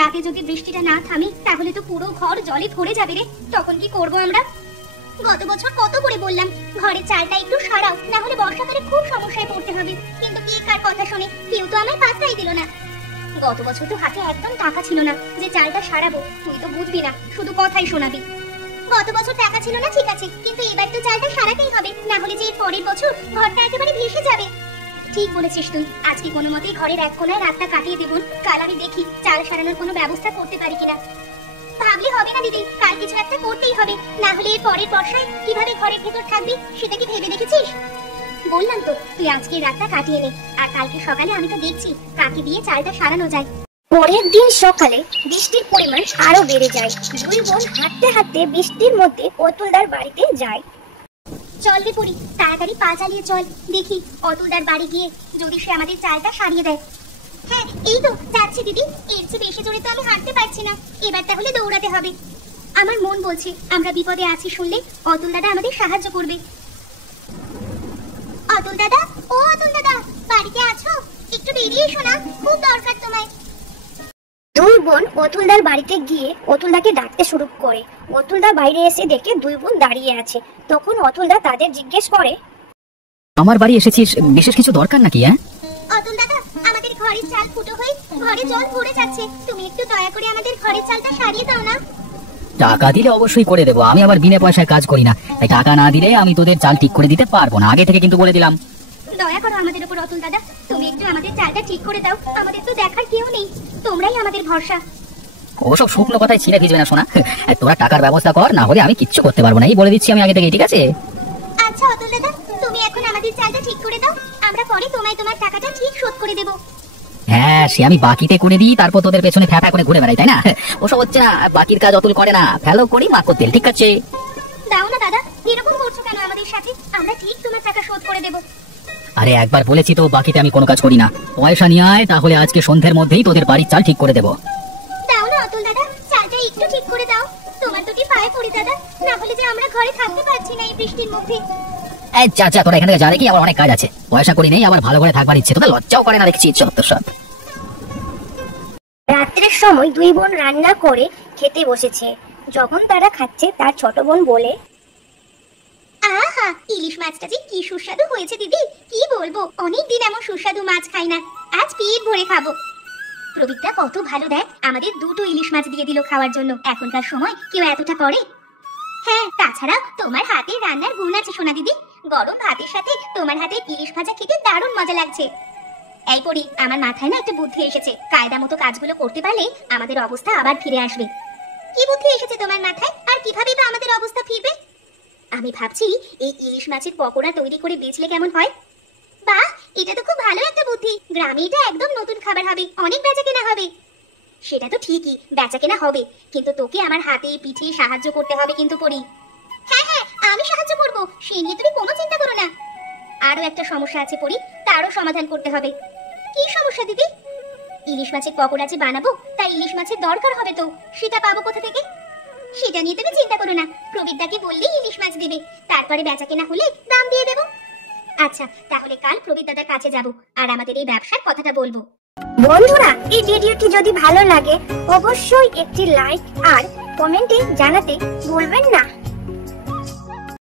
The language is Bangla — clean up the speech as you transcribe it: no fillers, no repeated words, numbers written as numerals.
রাতে যদি বৃষ্টিটা না থামে তাহলে তো পুরো ঘর জলে ভরে যাবে রে। তখন কি করব আমরা? গত বছর কত করে বললাম ঘরের চালটা একটু সারাও, না হলে বর্ষাকালে খুব সমস্যায় পড়তে হবে, কিন্তু কে কার কথা শুনে? কেউ তো আমায় পাত্তাই দিল না। গত বছর তো হাতে একদম টাকা ছিল না যে চালটা সারাবো, তুই তো বুঝবি না, শুধু কথাই শোনাবি। গত বছর টাকা ছিল না ঠিক আছে, কিন্তু এবার তো চালটা সারাতেই হবে, না হলে যে এর পরের বছর ঘরটা একেবারে ভেসে যাবে। ঠিক বলেছিস তুই, আজকে কোনো মতেই ঘরের এক কোণায় রাতটা কাটিয়ে দেব। কাল আমি দেখি চাল সারানোর কোনো ব্যবস্থা করতে পারি কিনা। ভাবলে হবে না দিদি, কাল কিছু একটা করতেই হবে, না হলে এর পরের বর্ষায় কিভাবে ঘরের ভেতর থাকবি সেটা কি ভেবে দেখেছিস? বললাম তো তুই আজকে রাতটা কাটিয়ে নে, আর কালকে সকালে আমি তো দেখছি কাকে দিয়ে চালটা সারানো যায়। পরের দিন সকালে বৃষ্টির পরিমাণ আরো বেড়ে যায়। দুই বোন হাঁটতে হাঁটতে বৃষ্টির মধ্যে অতুলদার বাড়িতে যায়। চল রে পরি, তাড়াতাড়ি পা চালিয়ে চল, দেখি অতুলদার বাড়ি গিয়ে যদি সে আমাদের চালটা সারিয়ে দেয়। হ্যাঁ এই তো যাচ্ছি দিদি, এর চেয়ে বেশি জোরে তো আমি হাঁটতে পারছি না, এবার তাহলে দৌড়াতে হবে। আমার মন বলছে আমরা বিপদে আছি শুনলে অতুল দাদা আমাদের সাহায্য করবে। অতুল দাদা, ও অতুল দাদা, বাড়িতে আছো? একটু বেরিয়ে এসো না, খুব দরকার তোমায়। দুই বোন অতুলদার বাড়িতে গিয়ে অতুলদাকে ডাকতে শুরু করে। অতুলদা বাইরে এসে দেখে দুই বোন দাঁড়িয়ে আছে। তখন অতুলদা তাদের জিজ্ঞেস করে, আমার বাড়ি এসেছিস, বিশেষ কিছু দরকার নাকি? অতুল দাদা, আমাদের ঘরের চাল ফুটো হয়ে ঘরে জল ভরে যাচ্ছে, তুমি একটু দয়া করে আমাদের ঘরের চালটা সারিয়ে দাও না। টাকা দিলে অবশ্যই করে দেবো, আমি আবার বিনা পয়সায় কাজ করি না, তাই টাকা না দিলে আমি তোদের চাল ঠিক করে দিতে পারবো না, আগে থেকে কিন্তু বলে দিলাম। দয়া করো আমাদের উপর অতুল দাদা, তুমি একটু আমাদের চালটা ঠিক করে দাও, আমাদের তো দেখার কেউ নেই, তোমরাই আমাদের ভরসা। ওসব শুকনো কথায় ছিঁড়ে ভিজবে না শোনা, তোরা টাকার ব্যবস্থা কর, না হলে আমি কিচ্ছু করতে পারবো না, এই বলে দিচ্ছি আমি আগে থেকে, ঠিক আছে? আচ্ছা অতুল দাদা, তুমি এখন আমাদের চালটা ঠিক করে দাও, আমরা পরে তোমায় তোমার টাকাটা ঠিক শোধ করে দেব। হ্যাঁ, সে আমি বাকিতে করে দিই, তারপর তোদের পেছনে ফ্যাপা করে ঘুরে বেড়াই, তাই না? ওসব হচ্ছে না, বাকির কাজ অতুল করে না, ফেলো করি মাকো তেল, ঠিক আছে? দাও না দাদা, এরকম করছো কেন আমাদের সাথে? আমরা ঠিক তোমার টাকা শোধ করে দেব। আরে একবার বলেছি তো বাকিতে আমি কোনো কাজ করি না, পয়সা নিয়ে আয়, তাহলে আজকে সন্ধ্যের মধ্যেই তোদের বাড়ির চাল ঠিক করে দেবো। দাও না অতুল দাদা, চালটা একটু ঠিক করে দাও, তোমার দুটি পায়ে পড়ি দাদা, না হলে যে আমরা ঘরে থাকতে পারছি না এই বৃষ্টির মধ্যে। এই চাচা, তোরা এখান থেকে যা, দেখি আমার অনেক কাজ আছে, পয়সা করি নেই, আবার ভালো করে থাকবার ইচ্ছে, তোদের লজ্জাও করে না দেখছি, চত্ব সব। রাত্রের সময় দুই বোন রান্না করে খেতে বসেছে। যখন তারা খাচ্ছে তার ছোট বোন বলে, আহা, ইলিশ মাছটা যে কি সুস্বাদু হয়েছে দিদি, কি বলবো, অনেকদিন এমন সুস্বাদু মাছ খাই না, আজ পেট ভরে খাবো। প্রবীরটা কত ভালো, দেখ আমাদের দুটো ইলিশ মাছ দিয়ে দিল খাওয়ার জন্য, এখনকার সময় কেউ এতটা করে? হ্যাঁ, তাছাড়া তোমার হাতে রান্নার গুণ আছে সোনা দিদি, গরম ভাতের সাথে তোমার হাতে ইলিশ ভাজা খেতে দারুণ মজা লাগছে। এই পরি, আমার মাথায় না একটা বুদ্ধি এসেছে, কায়দা মতো কাজগুলো করতে পারলে আমাদের অবস্থা আবার ফিরে আসবে। কি বুদ্ধি এসেছে তোমার মাথায়, আর কিভাবে বা আমাদের অবস্থা ফিরবে? আমি ভাবছি এই ইলিশ মাছের পকোড়া তৈরি করে বেচলে কেমন হয়? বাহ, এটা তো খুব ভালো একটা বুদ্ধি, গ্রামে এটা একদম নতুন খাবার হবে, অনেক বেচা কেনা হবে। সেটা তো ঠিকই, বেচা কেনা হবে, কিন্তু তোকে আমার হাতে পিঠে সাহায্য করতে হবে কিন্তু পরি। হ্যাঁ হ্যাঁ, আমি সাহায্য করব, সে নিয়ে তুমি কোনো চিন্তা করো না। আরো একটা সমস্যা আছে পরি, তারও সমাধান করতে হবে। কি সমস্যা দিদি? ইলিশ মাছের পকোড়া যে বানাবো, তাই ইলিশ মাছের দরকার হবে, তো সেটা পাবো কোথা থেকে? সেটা নিয়ে তুমি চিন্তা করো না, প্রবীরদাকে বললেই ইলিশ মাছ দেবে, তারপরে বেচা কেনা হলে দাম দিয়ে দেব। আচ্ছা, তাহলে কাল প্রবীর দাদার কাছে যাব আর আমাদের এই ব্যবসার কথাটা বলবো। বন্ধুরা, এই ভিডিওটি যদি ভালো লাগে অবশ্যই একটি লাইক আর কমেন্টে জানাতে ভুলবেন না।